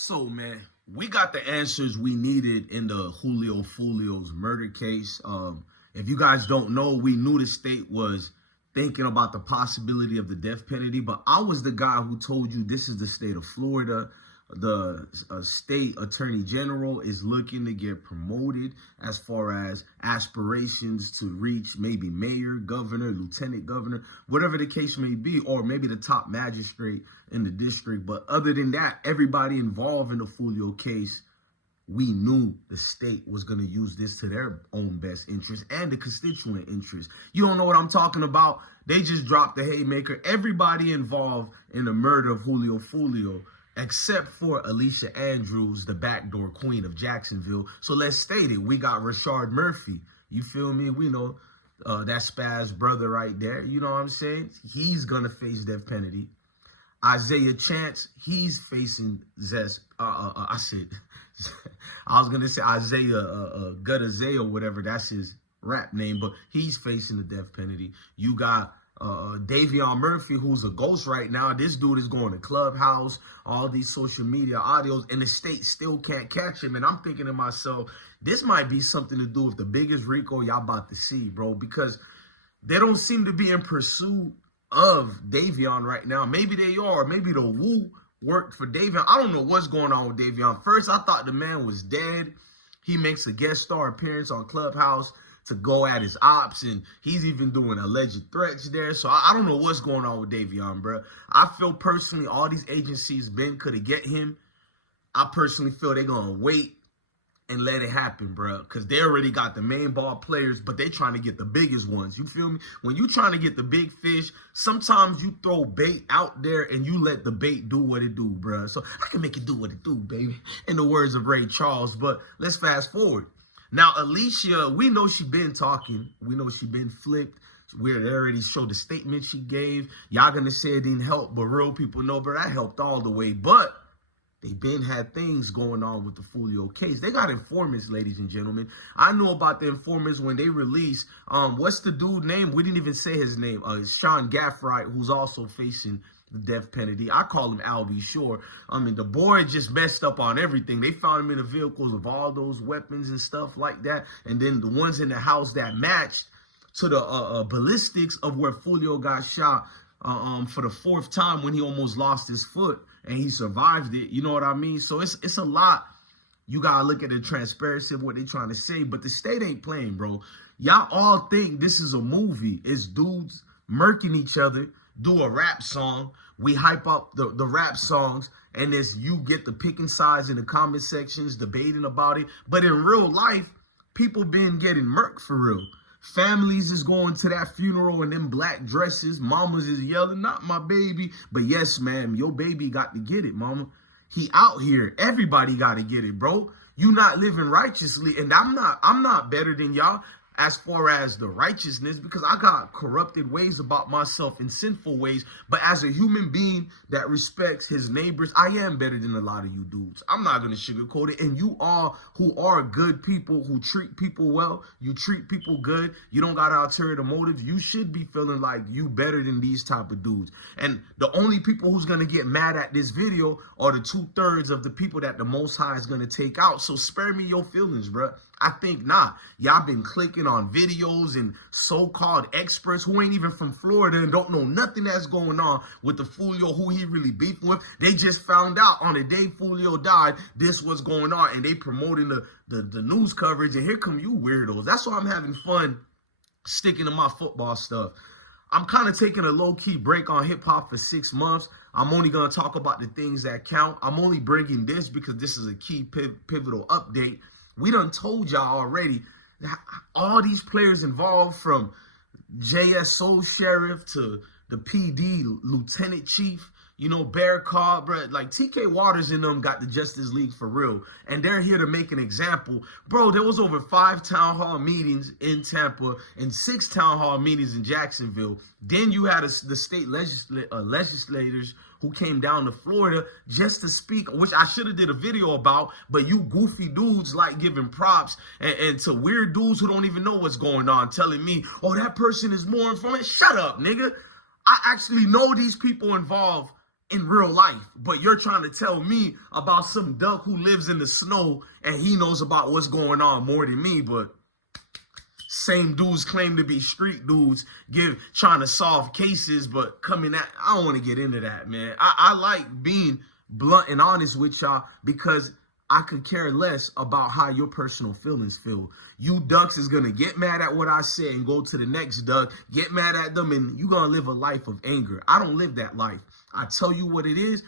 So, man, we got the answers we needed in the Julio Foolio's murder case. If you guys don't know, we knew the state was thinking about the possibility of the death penalty, but I was the guy who told you this is the state of Florida. The state attorney general is looking to get promoted as far as aspirations to reach maybe mayor, governor, lieutenant governor, whatever the case may be, or maybe the top magistrate in the district. But other than that, everybody involved in the Foolio case, we knew the state was going to use this to their own best interest and the constituent interest. You don't know what I'm talking about? They just dropped the haymaker. Everybody involved in the murder of Julio Foolio, except for Alicia Andrews, the backdoor queen of Jacksonville. So let's state it. We got Rashard Murphy. You feel me? We know that Spaz brother right there. You know what I'm saying? He's going to face death penalty. Isaiah Chance, he's facing I was going to say Isaiah Gutazay or whatever. That's his rap name, but he's facing the death penalty. You got Davion Murphy, who's a ghost right now. This dude is going to Clubhouse, all these social media audios, and the state still can't catch him. And I'm thinking to myself, this might be something to do with the biggest RICO y'all about to see, bro, because they don't seem to be in pursuit of Davion right now. Maybe they are. Maybe the woo worked for Davion. I don't know what's going on with Davion. First, I thought the man was dead. He makes a guest star appearance on Clubhouse to go at his ops, and he's even doing alleged threats there. So I don't know what's going on with Davion, bro. I feel personally all these agencies could have get him. I personally feel they're going to wait and let it happen, bro, because they already got the main ball players, but they trying to get the biggest ones. You feel me? When you trying to get the big fish, sometimes you throw bait out there and you let the bait do what it do, bro. So I can make it do what it do, baby, in the words of Ray Charles. But let's fast forward. Now, Alicia, we know she been talking. We know she been flipped. We already showed the statement she gave. Y'all gonna say it didn't help, but real people know, bro, that helped all the way. But they been had things going on with the Foolio case. They got informants, ladies and gentlemen. I knew about the informants when they released, what's the dude name? We didn't even say his name. Sean Gaffright, who's also facing the death penalty. I call him Albie Shore. I mean, the boy just messed up on everything. They found him in the vehicles of all those weapons and stuff like that. And then the ones in the house that matched to the ballistics of where Foolio got shot for the fourth time when he almost lost his foot and he survived it. You know what I mean? So it's a lot. You got to look at the transparency of what they're trying to say. But the state ain't playing, bro. Y'all all think this is a movie. It's dudes murking each other, do a rap song, we hype up the rap songs, and as you get the picking sides in the comment sections, debating about it. But in real life, people been getting murked for real. Families is going to that funeral in them black dresses. Mamas is yelling, not my baby. But yes, ma'am, your baby got to get it, mama. He out here. Everybody got to get it, bro. You not living righteously. And I'm not better than y'all as far as the righteousness, because I got corrupted ways about myself in sinful ways. But as a human being that respects his neighbors, I am better than a lot of you dudes. I'm not going to sugarcoat it. And you all who are good people, who treat people well, you treat people good, you don't got ulterior motives, you should be feeling like you better than these type of dudes. And the only people who's going to get mad at this video are the 2/3 of the people that the Most High is going to take out. So spare me your feelings, bruh. I think not. Y'all been clicking on videos and so-called experts who ain't even from Florida and don't know nothing that's going on with the Foolio, who he really beefing with. They just found out on the day Foolio died, this was going on, and they promoting the news coverage, and here come you weirdos. That's why I'm having fun sticking to my football stuff. I'm kind of taking a low-key break on hip-hop for 6 months. I'm only going to talk about the things that count. I'm only bringing this because this is a key pivotal update. We done told y'all already that all these players involved, from JS Soul Sheriff to the PD Lieutenant Chief, you know, Bear Cobb, bro, like TK Waters and them got the Justice League for real. And they're here to make an example. Bro, there was over 5 town hall meetings in Tampa and 6 town hall meetings in Jacksonville. Then you had the state legislators who came down to Florida just to speak, which I should have did a video about, but you goofy dudes like giving props and to weird dudes who don't even know what's going on, telling me, oh, that person is more informed. Shut up, nigga. I actually know these people involved in real life, but you're trying to tell me about some duck who lives in the snow and he knows about what's going on more than me. But same dudes claim to be street dudes, trying to solve cases, but coming at, I don't want to get into that, man. I like being blunt and honest with y'all because I could care less about how your personal feelings feel. You ducks is going to get mad at what I say and go to the next duck, get mad at them, and you're going to live a life of anger. I don't live that life. I tell you what it is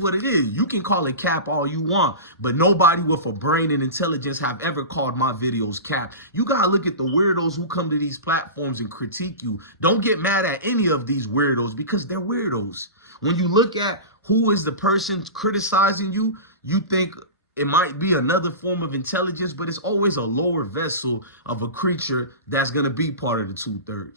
what it is. You can call it cap all you want, but nobody with a brain and intelligence have ever called my videos cap. You got to look at the weirdos who come to these platforms and critique you. Don't get mad at any of these weirdos because they're weirdos. When you look at who is the person criticizing you, you think it might be another form of intelligence, but it's always a lower vessel of a creature that's going to be part of the 2/3.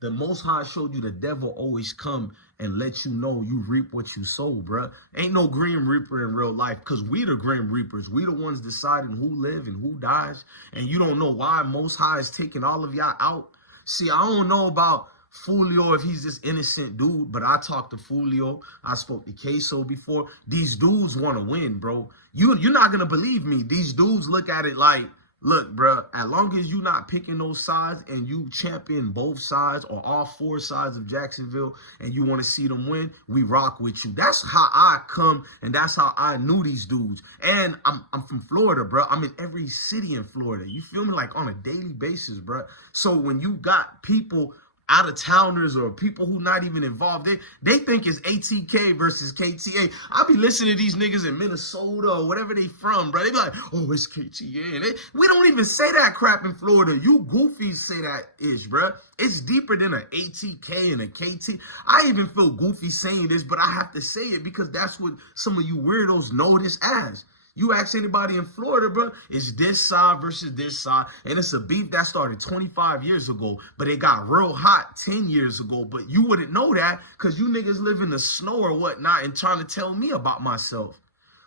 The Most High showed you the devil always come and let you know you reap what you sow, bruh. Ain't no Grim Reaper in real life because we the Grim Reapers. We the ones deciding who live and who dies. And you don't know why Most High is taking all of y'all out. See, I don't know about Foolio if he's this innocent dude, but I talked to Foolio. I spoke to Queso before. These dudes want to win, bro. You're not going to believe me. These dudes look at it like, look, bro, as long as you not picking those sides and you champion both sides or all four sides of Jacksonville and you want to see them win, we rock with you. That's how I come and that's how I knew these dudes. And I'm from Florida, bro. I'm in every city in Florida. You feel me? Like on a daily basis, bro. So when you got people out of towners or people who not even involved, they think it's ATK versus KTA. I be listening to these niggas in Minnesota or whatever they from, bro. They be like, oh, it's KTA. We don't even say that crap in Florida. You goofies say that ish, bro. It's deeper than an ATK and a KT. I even feel goofy saying this, but I have to say it because that's what some of you weirdos know this as. You ask anybody in Florida, bro, it's this side versus this side. And it's a beef that started 25 years ago, but it got real hot 10 years ago. But you wouldn't know that because you niggas live in the snow or whatnot and trying to tell me about myself.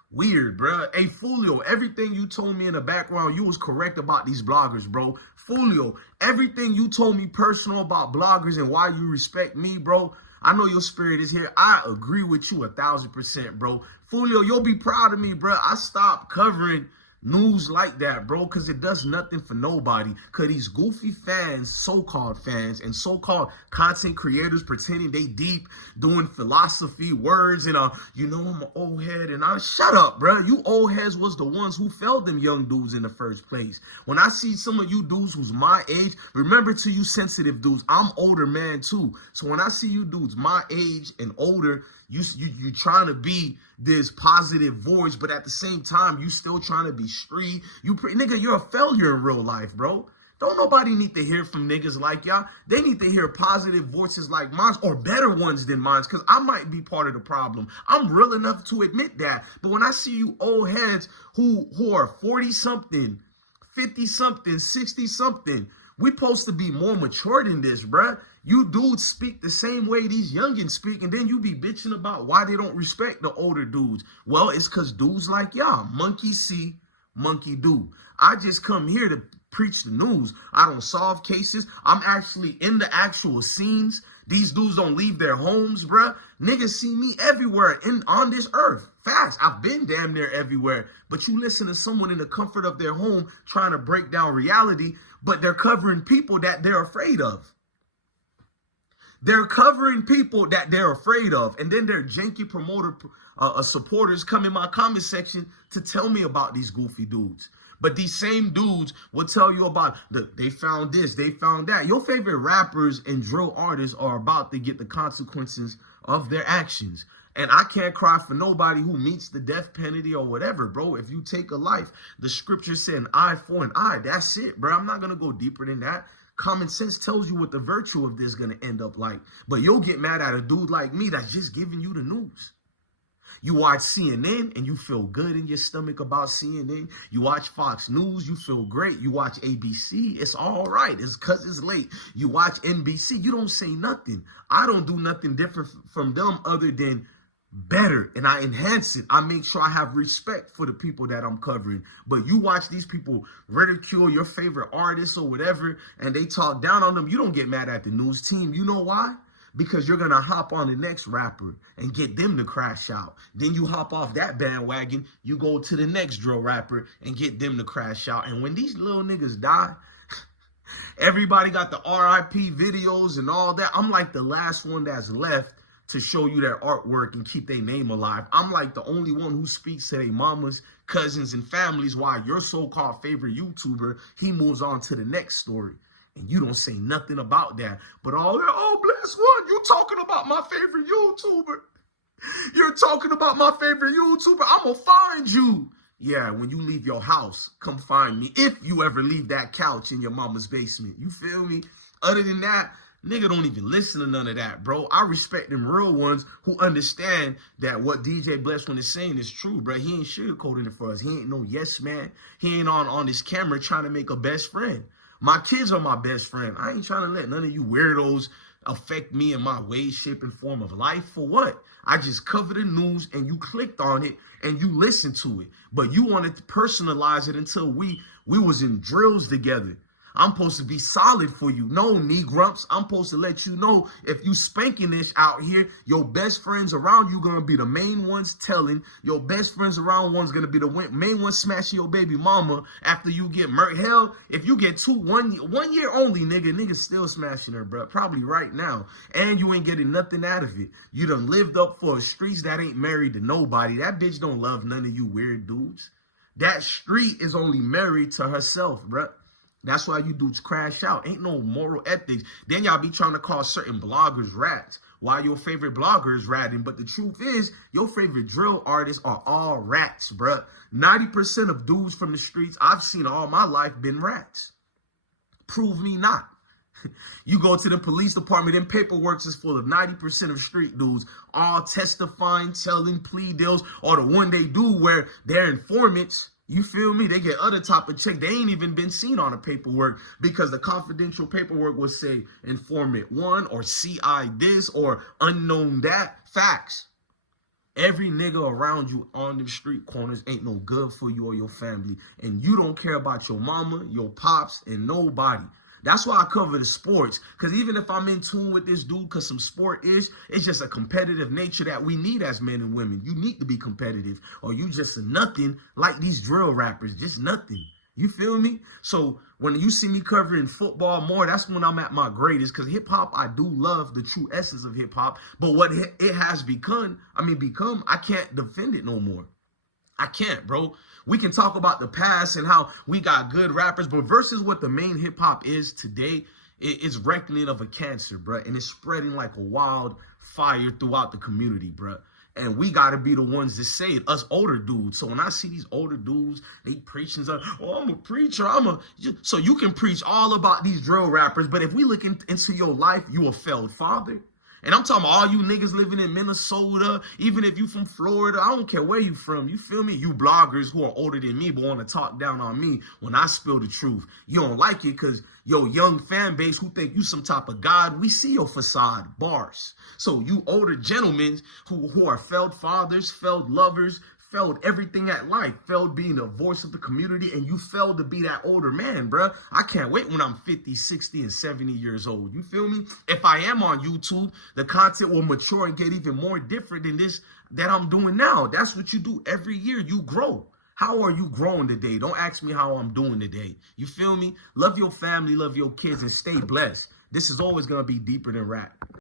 Weird, bro. Hey, Foolio, everything you told me in the background, you was correct about these bloggers, bro. Foolio, everything you told me personal about bloggers and why you respect me, bro, I know your spirit is here. I agree with you 1,000%, bro. Foolio, you'll be proud of me, bro. I stopped covering news like that, bro, because it does nothing for nobody. Because these goofy fans, so-called fans, and so-called content creators pretending they deep, doing philosophy words, and, you know, I'm an old head, and shut up, bro. You old heads was the ones who failed them young dudes in the first place. When I see some of you dudes who's my age, remember to you sensitive dudes, I'm older man too. So when I see you dudes my age and older, you trying to be this positive voice, but at the same time, you still trying to be street. Nigga, you're a failure in real life, bro. Don't nobody need to hear from niggas like y'all. They need to hear positive voices like mine or better ones than mine because I might be part of the problem. I'm real enough to admit that. But when I see you old heads who are 40-something, 50-something, 60-something, we supposed to be more mature than this, bruh. You dudes speak the same way these youngins speak, and then you be bitching about why they don't respect the older dudes. Well, it's because dudes like y'all, monkey see, monkey do. I just come here to preach the news. I don't solve cases. I'm actually in the actual scenes. These dudes don't leave their homes, bruh. Niggas see me everywhere on this earth. Fast. I've been damn near everywhere. But you listen to someone in the comfort of their home trying to break down reality, but they're covering people that they're afraid of. They're covering people that they're afraid of. And then their janky promoter supporters come in my comment section to tell me about these goofy dudes. But these same dudes will tell you about they found this, they found that. Your favorite rappers and drill artists are about to get the consequences of their actions. And I can't cry for nobody who meets the death penalty or whatever, bro. If you take a life, the scripture said an eye for an eye. That's it, bro. I'm not going to go deeper than that. Common sense tells you what the virtue of this is going to end up like. But you'll get mad at a dude like me that's just giving you the news. You watch CNN and you feel good in your stomach about CNN. You watch Fox News, you feel great. You watch ABC, it's all right. It's because it's late. You watch NBC, you don't say nothing. I don't do nothing different from them other than better, and I enhance it. I make sure I have respect for the people that I'm covering. But you watch these people ridicule your favorite artists or whatever, and they talk down on them. You don't get mad at the news team. You know why? because you're going to hop on the next rapper and get them to crash out. Then you hop off that bandwagon, you go to the next drill rapper and get them to crash out. And when these little niggas die, everybody got the RIP videos and all that. I'm like the last one that's left to show you their artwork and keep their name alive. I'm like the only one who speaks to their mamas, cousins, and families while your so-called favorite YouTuber, he moves on to the next story. And you don't say nothing about that. But all that, oh, bless one, you talking about my favorite YouTuber. You're talking about my favorite YouTuber. I'm going to find you. Yeah, when you leave your house, come find me. If you ever leave that couch in your mama's basement. You feel me? Other than that, nigga don't even listen to none of that, bro. I respect them real ones who understand that what DJ Bless One is saying is true, bro. He ain't sugarcoating it for us. He ain't no yes man. He ain't on his camera trying to make a best friend. My kids are my best friend. I ain't trying to let none of you weirdos affect me in my way, shape, and form of life. For what? I just covered the news and you clicked on it and you listened to it. But you wanted to personalize it until we was in drills together. I'm supposed to be solid for you. No, Negrumps. I'm supposed to let you know if you spanking this out here, your best friends around you going to be the main ones telling. Your best friends around one's going to be the main one smashing your baby mama after you get murdered. Hell, if you get 1 year only, nigga still smashing her, bro. Probably right now. And you ain't getting nothing out of it. You done lived up for the streets that ain't married to nobody. That bitch don't love none of you weird dudes. That street is only married to herself, bro. That's why you dudes crash out. Ain't no moral ethics. Then y'all be trying to call certain bloggers rats. Why your favorite blogger is ratting. But the truth is, your favorite drill artists are all rats, bruh. 90% of dudes from the streets I've seen all my life been rats. Prove me not. You go to the police department, and paperwork is full of 90% of street dudes, all testifying, telling plea deals, or the one they do where they're informants. You feel me? They get other type of check. They ain't even been seen on the paperwork because the confidential paperwork will say informant 1 or CI this or unknown that. Facts. Every nigga around you on the street corners ain't no good for you or your family. And you don't care about your mama, your pops, and nobody. That's why I cover the sports. Because even if I'm in tune with this dude, because some sport is, it's just a competitive nature that we need as men and women. You need to be competitive or you just a nothing like these drill rappers. Just nothing. You feel me? So when you see me covering football more, that's when I'm at my greatest. Because hip-hop, I do love the true essence of hip-hop. But what it has become, I can't defend it no more. I can't, bro. We can talk about the past and how we got good rappers, but versus what the main hip hop is today, it's reckoning of a cancer, bro. And it's spreading like a wildfire throughout the community, bro. And we got to be the ones that say it, us older dudes. So when I see these older dudes, they preaching, oh, I'm a preacher. So you can preach all about these drill rappers, but if we look into your life, you a failed father. And I'm talking about all you niggas living in Minnesota, even if you from Florida, I don't care where you from, you feel me? You bloggers who are older than me but want to talk down on me when I spill the truth. You don't like it because your young fan base who think you some type of god, we see your facade, bars. So you older gentlemen who are failed fathers, failed lovers, failed everything at life, failed being the voice of the community, and you failed to be that older man, bruh. I can't wait when I'm 50, 60, and 70 years old. You feel me? If I am on YouTube, the content will mature and get even more different than this that I'm doing now. That's what you do every year. You grow. How are you growing today? Don't ask me how I'm doing today. You feel me? Love your family, love your kids, and stay blessed. This is always going to be deeper than rap.